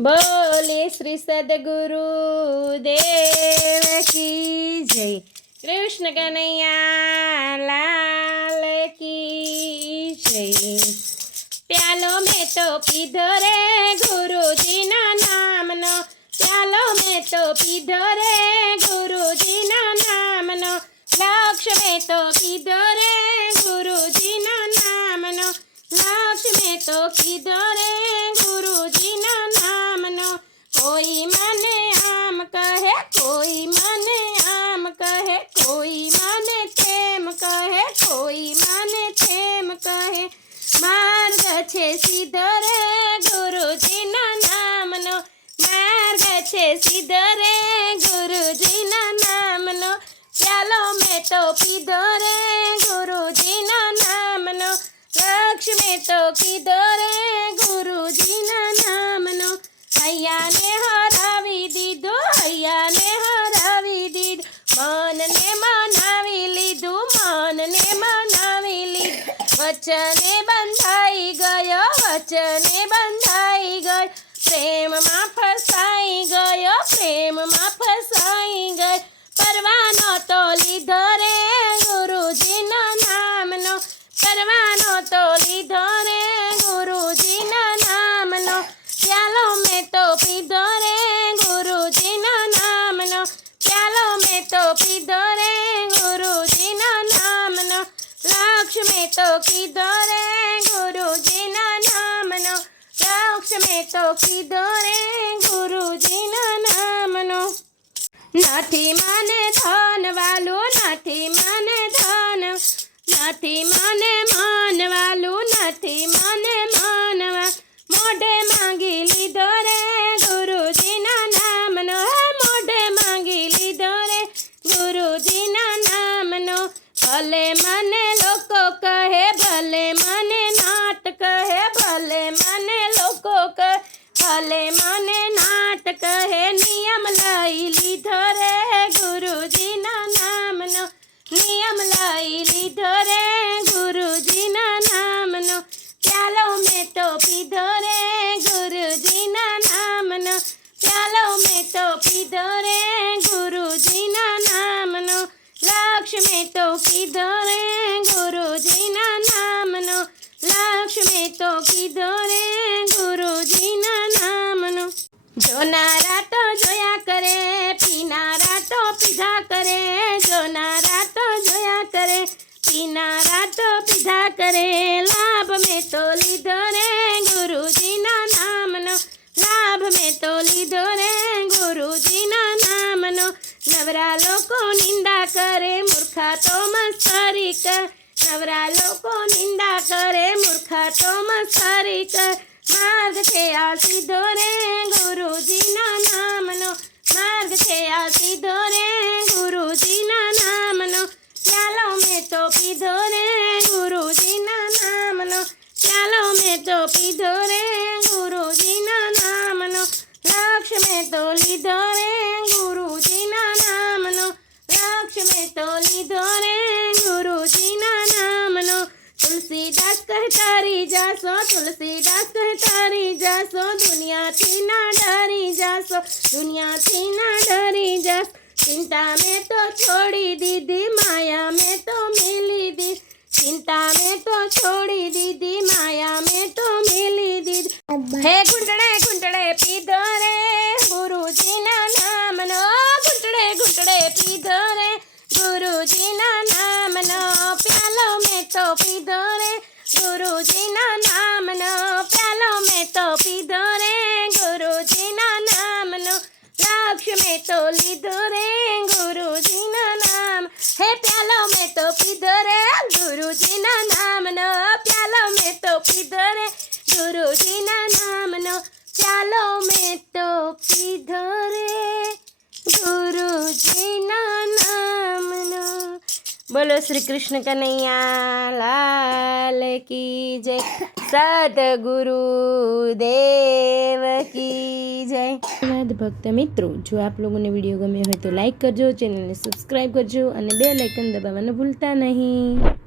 बोले श्री सद्गुरु देव की जय। कृष्ण कन्हैया लाल की जय। प्यालो में तो पीधो रे गुरुजी ना नाम नो, प्यालो में तो पीधो रे गुरुजी ना नाम नो, लक्ष में तो पीधो रे गुरुजी ना नाम नो, लक्ष में तो पीधो रे गुरुजी ना नाम नो। कोई मने आम कहे, कोई मने आम कहे, कोई मने थेम कहे, कोई मने थेम कहे। मार्ग छे सीधो रे गुरुजी ना नाम नो, मार्ग छे सीधो रे गुरुजी ना नाम नो। प्यालो में तो पीधो रे गुरुजी ना नाम नो, लक्ष में तो पीधो रे गुरुजी ना नाम नो। हैया ने हरावी दीधो, हैया ने हरावी दीधो, मन ने मनावी लीधु, मन ने मनावी लीधु। वचने बंधाई गयो, वचने बंधाई गयो, प्रेम में फसाई गयो, प्रेम में फसाई गयो। परवानो तो लीधो रे गुरुजी ना नाम नो, परवानो तो लीधो रे गुरुजी ना नाम नो। प्यालो में तो पीधो रे गुरुजी ना नाम नो, प्यालो में तो पीधो रे गुरुजी ना नाम नो, लक्ष में तो पीधो रे गुरुजी ना नाम नो, लक्ष में तो पीधो रे गुरुजी ना नाम नो। નથી મને ધન વાલું, નથી મને ધન, નથી મને મન વાલું, નથી મને મનવા। મોઢે માંગી લીધો રે ગુરુજીના નામનો, મોઢે માંગી લીધો રે ગુરુજીના નામનો। ભલે મને લોકો કહે, ભલે મને નાટ કહે, ભલે મને લોકો કહે, ભલે મને નાટ કહે, નિયમ લઈ લીધો રે ગુરુજીના નામનો, નિયમ લઈ લીધો રે ગુરુજીના નામનો। પ્યાલો મેં તો પીધો રે ગુરુજીના નામનો, પ્યાલો મેં તો પીધો રે ગુરુજીના નામનો, લક્ષ મેં તો પીધો રે ગુરુજીના નામનો, લક્ષ મેં તો પીધો રે ગુરુજીના નામનો। જોનારા તો જોયા કરે, પીનારા તો પીધા કરે, જોનારા તો જોયા કરે, પીનારા તો પીધા કરે। લાભ મેં તો લીધો રે ગુરુજીના નામનો, લાભ મેં તો લીધો રે ગુરુજીના નામનો। નવરા લોકો નિંદા કરે, મૂર્ખા તો મસ્કરી કર, નવરા લોકો નિંદા કરે, મૂર્ખા તો મસ્કરી કર। માર્ગ છે આ સીધો રે ગુરુજીના નામનો, માર્ગ છે આ સીધો રે ગુરુજીના નામનો। પ્યાલો મેં તો પીધો રે ગુરુજીના નામનો, પ્યાલો મેં તો પીધો રે ગુરુજીના નામનો, લક્ષ મેં તો લીધો રે ગુરુજીના નામનો, લક્ષ મેં તો લીધો રે ગુરુજીના નામનો। तुलसीदास कहता री जासो, तुलसीदास कहता री जासो, दुनिया थी ना डरी जासो, दुनिया थी ना डरी जासो। चिंता में तो छोड़ी दीदी, माया में तो मिली दी, चिंता में तो छोड़ी दीदी, माया में तो मिली दीदी। हे घुंटड़े घुंटड़े पीधो रे गुरुजीना नामनो, घुंटड़े घुंटड़े पीधो रे गुरुजीना नामनो। प्यालो में तो पीधो रे गुरुजीना नामनो, प्यालो में तो पीधो रे गुरुजीना नामनो, लक्ष में तो लीधो रे गुरुजीना नाम। हे प्यालो में तो पीधो रे गुरुजीना नामनो, प्यालो में तो पीधो रे गुरुजीना नामनो, प्यालो में तो पीधो रे गुरुजीना नामनो। बोलो श्री कृष्ण कन्हैया लाल की जय। सद्गुरु देव की जय। धन्यवाद भक्त मित्रों, जो आप लोगों ने वीडियो गम्यो हो तो लाइक करजो, चैनल ने सब्सक्राइब करजो और बेल आइकन दबावવાનું ભૂલતા નહીં।